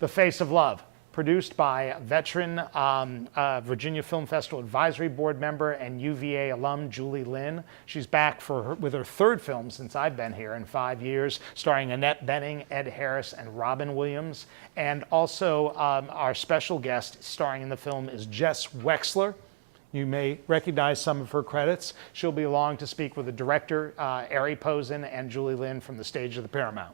The Face of Love, produced by veteran Virginia Film Festival Advisory Board member and UVA alum Julie Lynn. She's back with her third film since I've been here in 5 years, starring Annette Bening, Ed Harris, and Robin Williams. And also our special guest starring in the film is Jess Wexler. You may recognize some of her credits. She'll be along to speak with the director, Ari Posen, and Julie Lynn from the stage of the Paramount.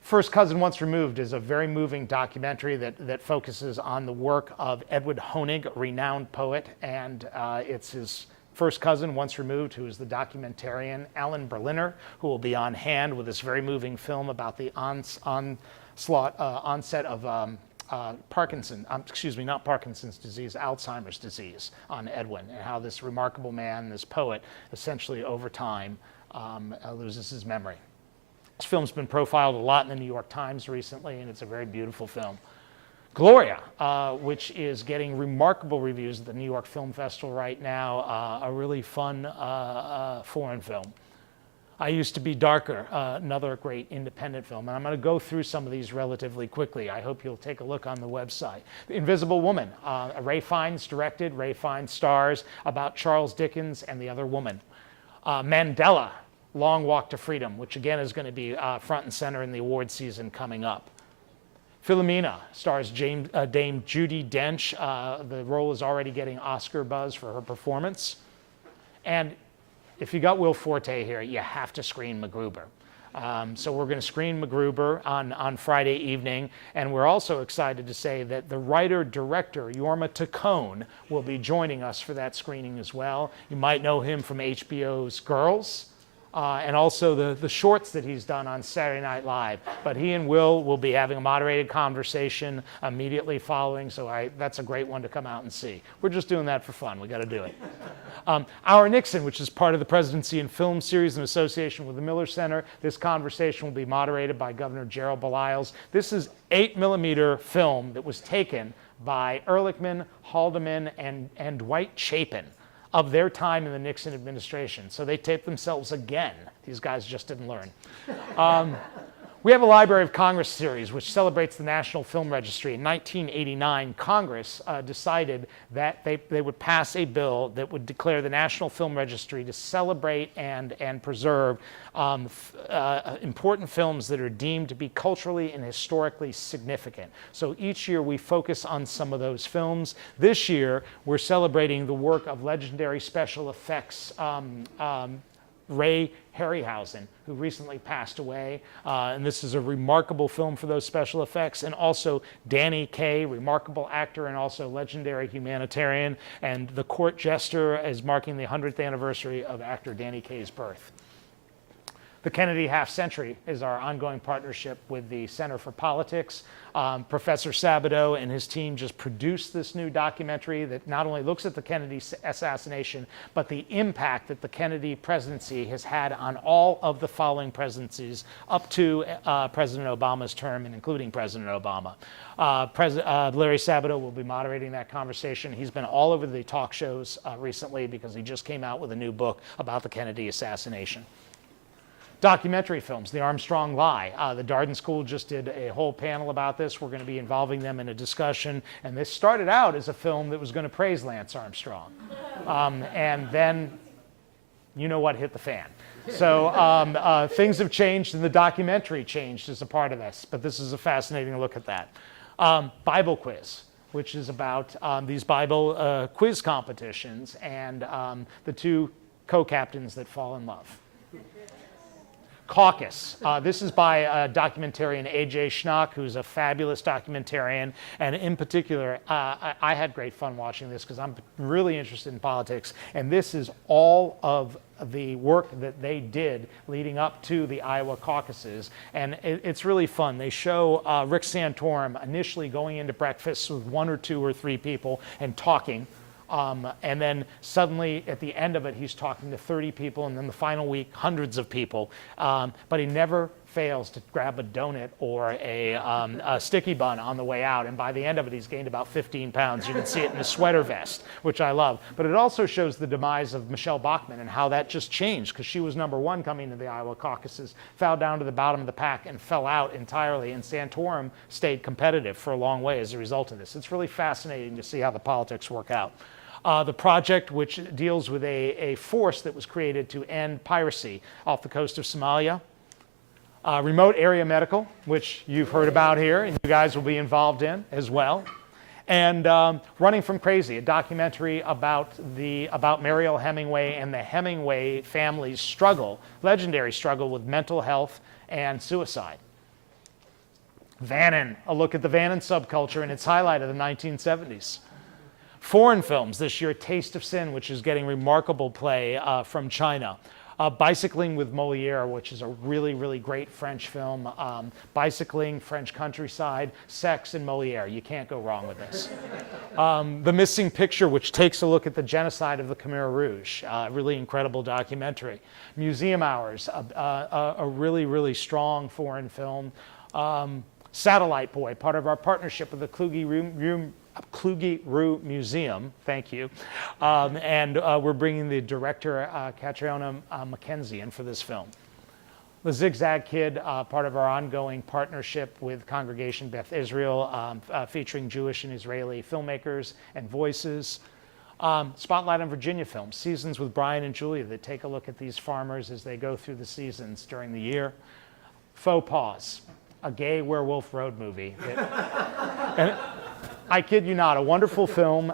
First Cousin Once Removed is a very moving documentary that focuses on the work of Edward Honig, a renowned poet, and it's his first cousin once removed, who is the documentarian Alan Berliner, who will be on hand with this very moving film about the onset of Parkinson's disease, Alzheimer's disease on Edwin, and how this remarkable man, this poet, essentially over time loses his memory. This film's been profiled a lot in the New York Times recently, and it's a very beautiful film. Gloria, which is getting remarkable reviews at the New York Film Festival right now, a really fun foreign film. I Used to Be Darker, another great independent film, and I'm going to go through some of these relatively quickly. I hope you'll take a look on the website. The Invisible Woman, Ray Fiennes directed, Ray Fiennes stars, about Charles Dickens and the other woman. Mandela, Long Walk to Freedom, which again is going to be front and center in the award season coming up. Philomena stars Dame Judi Dench. The role is already getting Oscar buzz for her performance. And if you got Will Forte here, you have to screen MacGruber. So we're going to screen MacGruber on Friday evening, and we're also excited to say that the writer-director Jorma Taccone will be joining us for that screening as well. You might know him from HBO's Girls, and also the shorts that he's done on Saturday Night Live. But he and Will be having a moderated conversation immediately following, so that's a great one to come out and see. We're just doing that for fun. We got to do it. Our Nixon, which is part of the Presidency in Film series in association with the Miller Center. This conversation will be moderated by Governor Gerald Baliles. This is 8mm film that was taken by Ehrlichman, Haldeman, and Dwight Chapin of their time in the Nixon administration. So they taped themselves again. These guys just didn't learn. We have a Library of Congress series which celebrates the National Film Registry. In 1989, Congress decided that they would pass a bill that would declare the National Film Registry to celebrate and preserve important films that are deemed to be culturally and historically significant. So each year we focus on some of those films. This year we're celebrating the work of legendary special effects Ray Harryhausen, who recently passed away. And this is a remarkable film for those special effects. And also Danny Kaye, remarkable actor and also legendary humanitarian. And The Court Jester is marking the 100th anniversary of actor Danny Kaye's birth. The Kennedy Half Century is our ongoing partnership with the Center for Politics. Professor Sabato and his team just produced this new documentary that not only looks at the Kennedy assassination, but the impact that the Kennedy presidency has had on all of the following presidencies up to President Obama's term and including President Obama. Larry Sabato will be moderating that conversation. He's been all over the talk shows recently because he just came out with a new book about the Kennedy assassination. Documentary films, The Armstrong Lie. The Darden School just did a whole panel about this. We're going to be involving them in a discussion. And this started out as a film that was going to praise Lance Armstrong. And then, you know what hit the fan. So things have changed and the documentary changed as a part of this. But this is a fascinating look at that. Bible Quiz, which is about these Bible quiz competitions and the two co-captains that fall in love. Caucus. This is by documentarian A.J. Schnock, who's a fabulous documentarian. And in particular, I had great fun watching this because I'm really interested in politics. And this is all of the work that they did leading up to the Iowa caucuses. And it's really fun. They show Rick Santorum initially going into breakfast with 1 or 2 or 3 people and talking. And then suddenly at the end of it, he's talking to 30 people, and then the final week, hundreds of people. But he never fails to grab a donut or a sticky bun on the way out. And by the end of it, he's gained about 15 pounds. You can see it in the sweater vest, which I love. But it also shows the demise of Michelle Bachmann and how that just changed, because she was #1 coming to the Iowa caucuses, fell down to the bottom of the pack and fell out entirely. And Santorum stayed competitive for a long way as a result of this. It's really fascinating to see how the politics work out. The project, which deals with a force that was created to end piracy off the coast of Somalia. Remote area medical, which you've heard about here, and you guys will be involved in as well. And Running from Crazy, a documentary about Mariel Hemingway and the Hemingway family's struggle, legendary struggle with mental health and suicide. Vannon, a look at the Vannon subculture and its highlight of the 1970s. Foreign films this year, Taste of Sin, which is getting remarkable play from China. Bicycling with Molière, which is a really, really great French film. Bicycling, French countryside, sex, and Molière. You can't go wrong with this. The Missing Picture, which takes a look at the genocide of the Khmer Rouge. Really incredible documentary. Museum Hours, a really, really strong foreign film. Satellite Boy, part of our partnership with the Kluge Rue Museum, thank you. We're bringing the director, Catriona Mackenzie, in for this film. The Zigzag Kid, part of our ongoing partnership with Congregation Beth Israel, featuring Jewish and Israeli filmmakers and voices. Spotlight on Virginia films, Seasons with Brian and Julia, that take a look at these farmers as they go through the seasons during the year. Faux Pause, a gay werewolf road movie. And I kid you not, a wonderful film.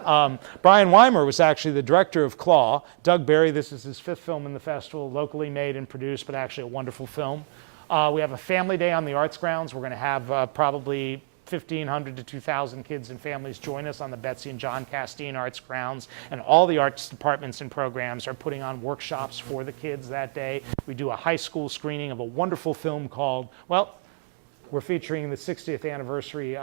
Brian Weimer was actually the director of Claw. Doug Barry, this is his 5th film in the festival, locally made and produced, but actually a wonderful film. We have a family day on the arts grounds. We're going to have probably 1,500 to 2,000 kids and families join us on the Betsy and John Castine Arts grounds. And all the arts departments and programs are putting on workshops for the kids that day. We do a high school screening of a wonderful film called, well, we're featuring the 60th anniversary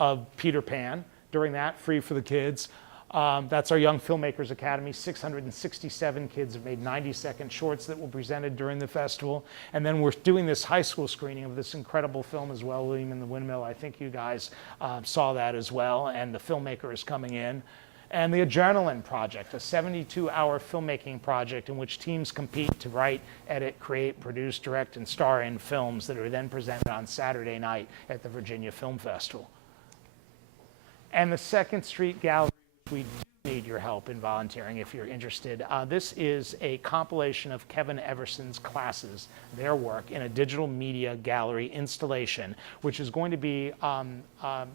of Peter Pan. During that, free for the kids. That's our Young Filmmakers Academy. 667 kids have made 90-second shorts that were presented during the festival. And then we're doing this high school screening of this incredible film as well, William and the Windmill. I think you guys saw that as well. And the filmmaker is coming in. And the Adrenaline Project, a 72-hour filmmaking project in which teams compete to write, edit, create, produce, direct, and star in films that are then presented on Saturday night at the Virginia Film Festival. And the 2nd Street Gallery, we do need your help in volunteering if you're interested. This is a compilation of Kevin Everson's classes, their work, in a digital media gallery installation, which is going to be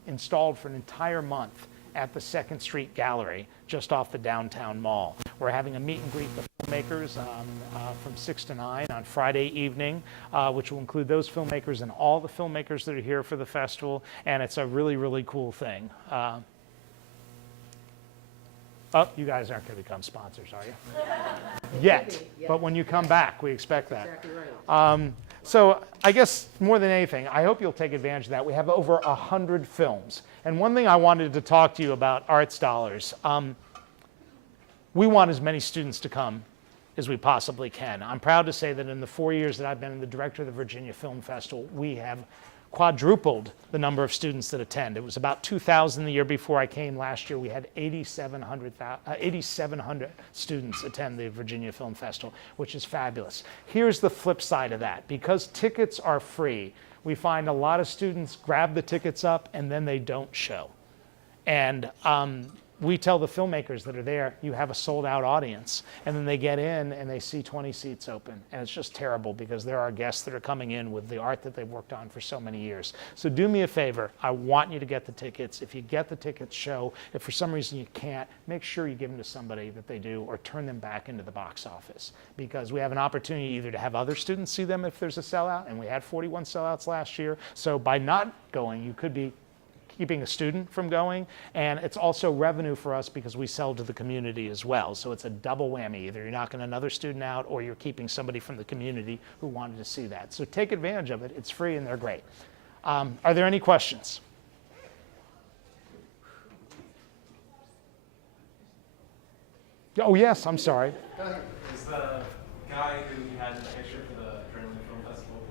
installed for an entire month at the 2nd Street Gallery, just off the downtown mall. We're having a meet and greet with filmmakers from 6 to 9 on Friday evening, which will include those filmmakers and all the filmmakers that are here for the festival, and it's a really, really cool thing. Oh, you guys aren't going to become sponsors, are you? Yet, but when you come back, we expect that. Exactly right. So I guess more than anything, I hope you'll take advantage of that. We have over 100 films. And one thing I wanted to talk to you about Arts Dollars. We want as many students to come as we possibly can. I'm proud to say that in the 4 years that I've been the director of the Virginia Film Festival, we have quadrupled the number of students that attend. It was about 2,000 the year before I came. Last year we had 8,700 students attend the Virginia Film Festival, which is fabulous. Here's the flip side of that. Because tickets are free, we find a lot of students grab the tickets up and then they don't show. And we tell the filmmakers that are there, you have a sold out audience. And then they get in and they see 20 seats open. And it's just terrible because there are guests that are coming in with the art that they've worked on for so many years. So do me a favor. I want you to get the tickets. If you get the tickets, show. If for some reason you can't, make sure you give them to somebody that they do or turn them back into the box office. Because we have an opportunity either to have other students see them if there's a sellout, and we had 41 sellouts last year. So by not going, you could be keeping a student from going, and it's also revenue for us because we sell to the community as well. So it's a double whammy. Either you're knocking another student out or you're keeping somebody from the community who wanted to see that. So take advantage of it. It's free and they're great. Are there any questions? Oh, yes, I'm sorry. Is the guy who you had in the picture for the Adrenaline Film Festival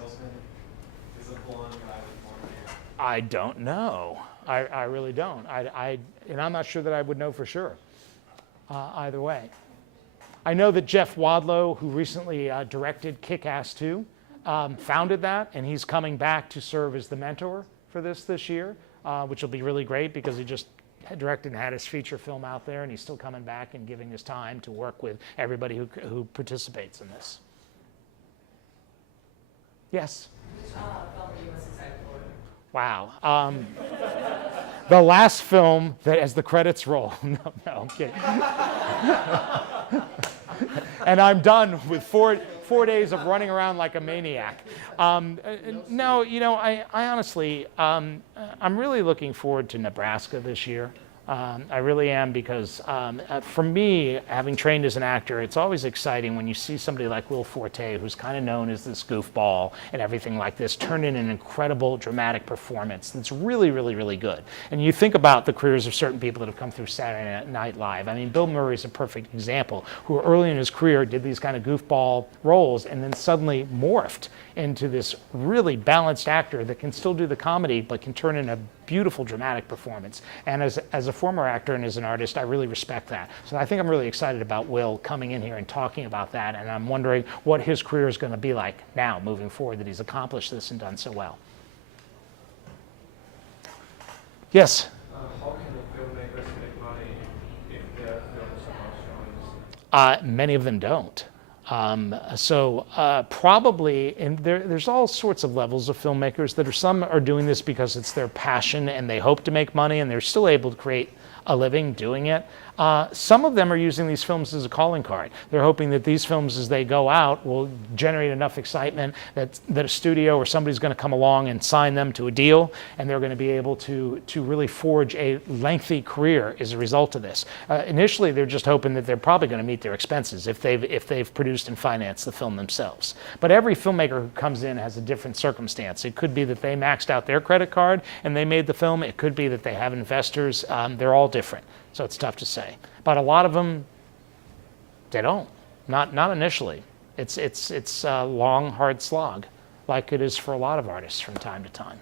salesman is a blonde guy with blonde hair? I don't know. I really don't. And I'm not sure that I would know for sure either way. I know that Jeff Wadlow, who recently directed Kick-Ass 2, founded that, and he's coming back to serve as the mentor for this year, which will be really great because he just directed and had his feature film out there, and he's still coming back and giving his time to work with everybody who participates in this. Yes? Which film are you most excited for? Wow. The last film that, as the credits roll, no, I'm kidding. And I'm done with four days of running around like a maniac. No, you know, I honestly, I'm really looking forward to Nebraska this year. I really am, because for me, having trained as an actor, it's always exciting when you see somebody like Will Forte, who's kind of known as this goofball and everything like this, turn in an incredible dramatic performance that's really, really, really good. And you think about the careers of certain people that have come through Saturday Night Live. I mean, Bill Murray's a perfect example, who early in his career did these kind of goofball roles and then suddenly morphed into this really balanced actor that can still do the comedy but can turn in a beautiful dramatic performance. And as a former actor and as an artist, I really respect that. So I think I'm really excited about Will coming in here and talking about that, and I'm wondering what his career is going to be like now moving forward, that he's accomplished this and done so well. Yes? How can the filmmakers make money if their films are not showing? Many of them don't. Probably, and there's all sorts of levels of filmmakers that some are doing this because it's their passion and they hope to make money and they're still able to create a living doing it. Some of them are using these films as a calling card. They're hoping that these films, as they go out, will generate enough excitement that a studio or somebody's going to come along and sign them to a deal, and they're going to be able to really forge a lengthy career as a result of this. Initially, they're just hoping that they're probably going to meet their expenses if they've produced and financed the film themselves. But every filmmaker who comes in has a different circumstance. It could be that they maxed out their credit card and they made the film. It could be that they have investors. They're all different. So it's tough to say. But a lot of them, they don't. Not initially. It's a long, hard slog, like it is for a lot of artists from time to time.